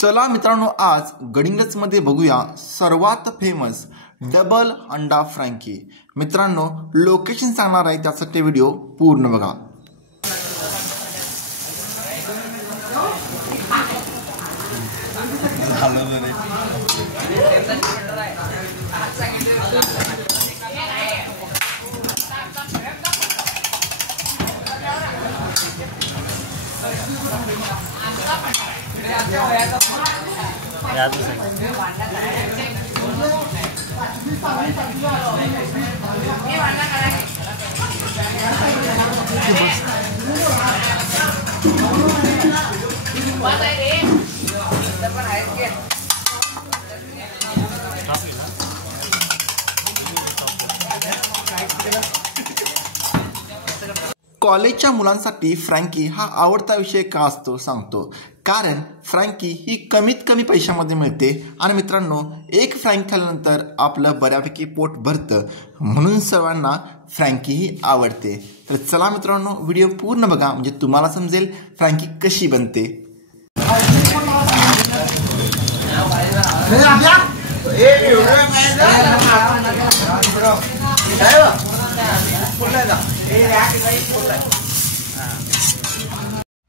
चला मित्रांनो, आज गडिंग्लजमध्ये बघूया सर्वात फेमस डबल अंडा फ्रँकी। मित्रांनो, लोकेशन सांगणार आहे, त्यासाठी व्हिडिओ पूर्ण बघा। कॉलेजच्या मुलांसाठी फ्रँकी हा आवडता विषय का असतो सांगतो। कारण फ्रँकी ही कमीत कमी पैशामध्ये मिळते आणि मित्रांनो, एक फ्रँकी खाल्ल्यानंतर आपलं बऱ्यापैकी पोट भरतं, म्हणून सर्वांना फ्रँकी ही आवडते। तर चला मित्रांनो, व्हिडिओ पूर्ण बघा, म्हणजे तुम्हाला समजेल फ्रँकी कशी बनते।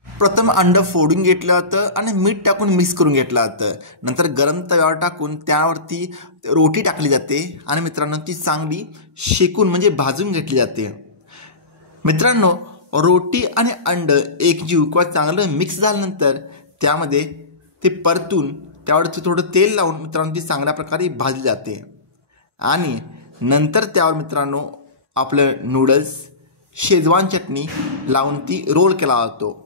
प्रथम अंड फोडून घेतलं जातं आणि मीठ टाकून मिक्स करून घेतलं जातं। नंतर गरम तव्यावर टाकून त्यावरती रोटी टाकली जाते आणि मित्रांनो, ती चांगली शेकून म्हणजे भाजून घेतली जाते। मित्रांनो, रोटी आणि अंड एकजीव किंवा चांगलं मिक्स झाल्यानंतर त्यामध्ये ते परतून त्यावरती थोडं तेल लावून मित्रांनो ती चांगल्या प्रकारे भाजली जाते आणि नंतर त्यावर मित्रांनो आपलं नूडल्स शेजवान चटणी लावून ती रोल केला जातो।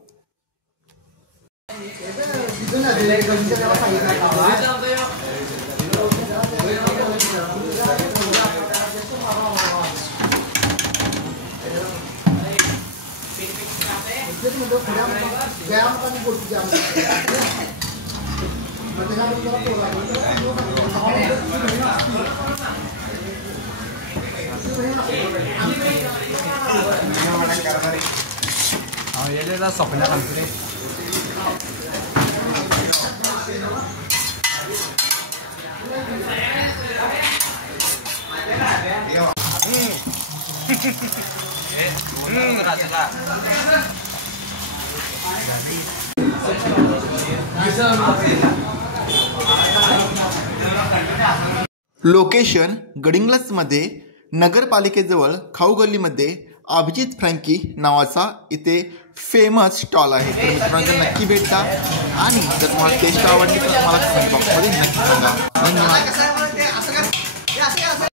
लोकेशन गडिंग्लजमध्ये नगरपालिकेजवळ खाऊ गल्लीमध्ये अभिजित फ्रँकी नावाचा इथे फेमस स्टॉल आहे। तर मित्रांनो, नक्की भेट द्या आणि जर तुम्हाला टेस्ट आवडली तर मला कमेंट बॉक्समध्ये नक्की सांगा। धन्यवाद।